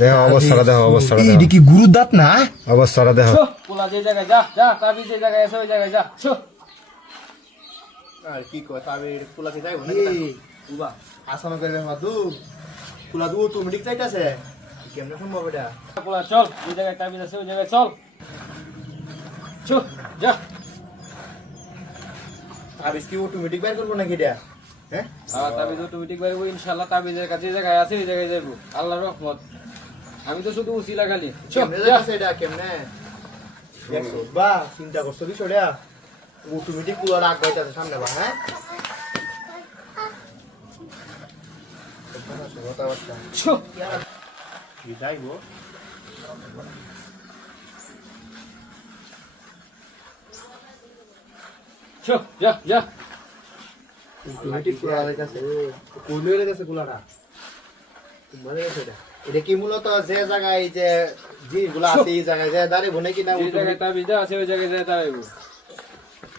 দেখো অবস্থাটা এটা কি গুরুর দাঁত না? অবস্থাটা দেখো। পোলা যে জায়গায় যা যা তাবিজ যে জায়গায় আছে ওই জায়গায় যা শো। আর কি কয় তবে কুলাতে যাইবো নাকি না উবা আসানো করে মাদু কুলা দু অটোমেটিক চাইতাছে কেমনে সম্ভব এটা পোলা চল ওই জায়গায় তাবিজ আছে ওই জায়গায় চল শো যা। আবিস কি অটোমেটিক বাইর করবো নাকি এটা হ্যাঁ তাবিজ অটোমেটিক বাইরে ইনশাআল্লাহ তাবিজের কাছে যে জায়গায় আছে ওই জায়গায় যাইবো আল্লাহর রহমত। আমি তো শুধু উসিলা খালি কেমনে যাইতাছে এটা কেমনে দেখছো বা চিন্তা করছো কি ছড়া অটোমেটিক কুলা রাখ গাইতাছে সামনে বা হ্যাঁ শো কি যাইবো শো যা যা। অটোমেটিক কুলা গাইতাছে কোলে গাইতাছে কুলাটা মানে এটা কি মূলত যে জায়গায় যে জিনিসগুলো আছে এই জায়গায় যে দাঁড়াবো নাকি না যে জায়গায় তাবিজ আছে ওই জায়গায় যায় দাঁড়াইবো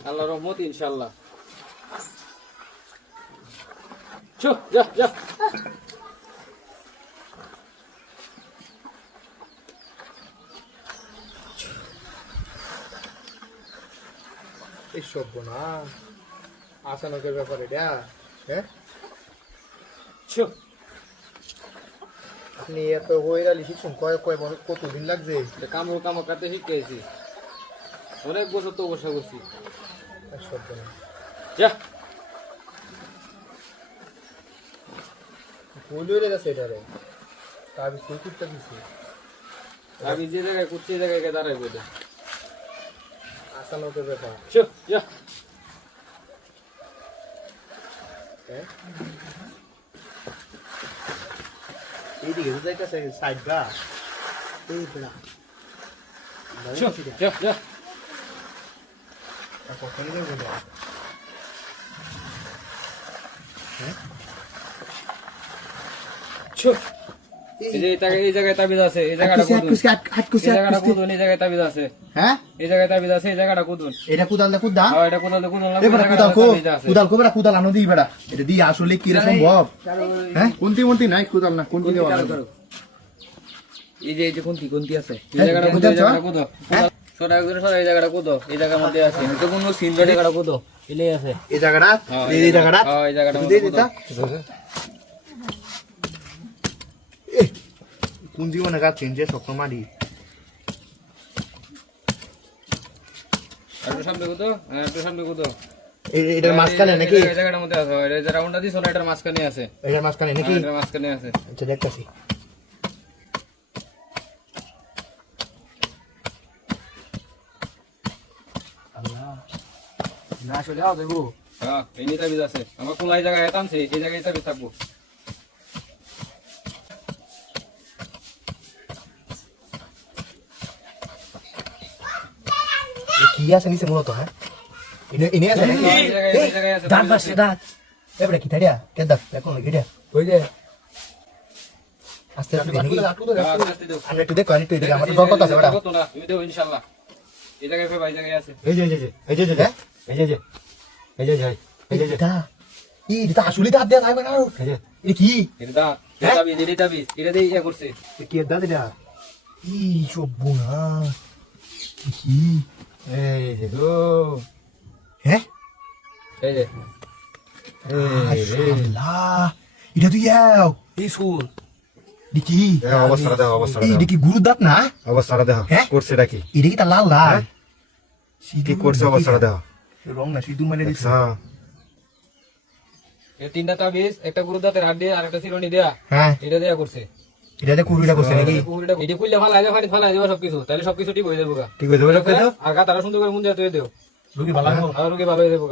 আল্লাহর রহমত ইনশাআল্লাহ। শো যা যা। এই সব না আসানকের ব্যাপার এটা হ্যাঁ শো আপনি এত হইরালি শিখছেন কতদিন লাগছে কামড় কাটতে শিখেছি অনেক বছর তো বসে করছি সব না যা। বলিও গেছে এটা রে আমি কই করতে দিছি আমি যে জায়গায় করছি এই জায়গায় দাঁড়াইবো আসানকের ব্যাপার শো যা। হ্যাঁ এইদিকে যাইতেছে সাইড বা এই বড়া শো যা যা। কখন যাবে এটা শো এই জায়গায় তাবিজ আছে এই জায়গাটা কুদুন এই জায়গাটা কুদুন এই জায়গায় তাবিজ আছে হ্যাঁ এই জায়গায় তাবিজ আছে এই জায়গাটা কুদুন এটা কুদাল দা কুদা হ্যাঁ এটা কুদুন এ বেটা কুদাল কো বেটা কুদাল আনো দিই বেটা এটা দি আসলে কি রে সম্ভব হ্যাঁ কোনটি নাই কুদাল না কোনটি দেওয়া এই যে কোনটি আছে এই জায়গাটা কুদো এই জায়গাটা কুদো সরা একজন সরা এই জায়গাটা কুদো এই জায়গার মধ্যে আছে তো কোন সিন জায়গাটা কুদো এলাই আছে এই জায়গাটা এই জায়গাটা হ্যাঁ এই জায়গাটা দিয়ে দিতা কোন জীবনে গাছ চেঞ্জে সব মারি একটু সামনে কুদো এটার মাঝখানে নাকি এই জায়গাটার মধ্যে আছে এই যে রাউন্ডটা দিছ না এটার মাঝখানে আছে এটার মাঝখানে নাকি এটার মাঝখানে আছে আচ্ছা দেখতাছি আল্লাহ না চলে আও দেবো হ্যাঁ এই নিয়ে তাবিজ আছে আমার কোন এই জায়গায় আনছে এই জায়গায় তাবিজ থাকবো কি আছে নিচে মূলত হ্যাঁ ইনে আছে নাকি এই জায়গায় আছে দাঁত বাসছে দাঁত এবারে কি তাড়িয়া কে দাঁত এখন লাগি রে ওই যে আস্তে আস্তে দেখি আমি একটু দেখো আমি একটু এদিকে আমার দরকার আছে বড়া তুমি দেবো ইনশাআল্লাহ এই জায়গায় ফে এই জায়গায় আছে এই যে এটা এটা আসলে দাঁত দেয়া থাকবে না এটা কি এটা তাবিজ এটা দিয়ে ইয়া করছে কি দাঁত এটা এই সব বুনা কি এই যে গো হ্যাঁ এই যে আল্লাহ এটা তুই যাও এই সুর দেখি দেখো অবস্থাটা এটা কি গুরুর দাঁত না অবস্থাটা দেখো হ্যাঁ? করছে এটা কি এটা কি তা লাল লাল কি করছে অবস্থাটা দেখো রং না সিঁদুর মানে দিচ্ছে হ্যাঁ এই তিনটা তাবিজ একটা গুরুদাতের হাত দিয়ে আর একটা চিরনি দেয়া হ্যাঁ এটা দেয়া করছে এটা কুড়িটা করছে নাকি এটা খুললে ফালা যাবে ফালা যাবে সবকিছু তাহলে সবকিছু ঠিক হয়ে যাবে ঠিক হয়ে যাবে আর গা তারা সুন্দর করে মুন দিয়ে দিও রুগী ভালো আর রোগী ভালো হয়ে যাবে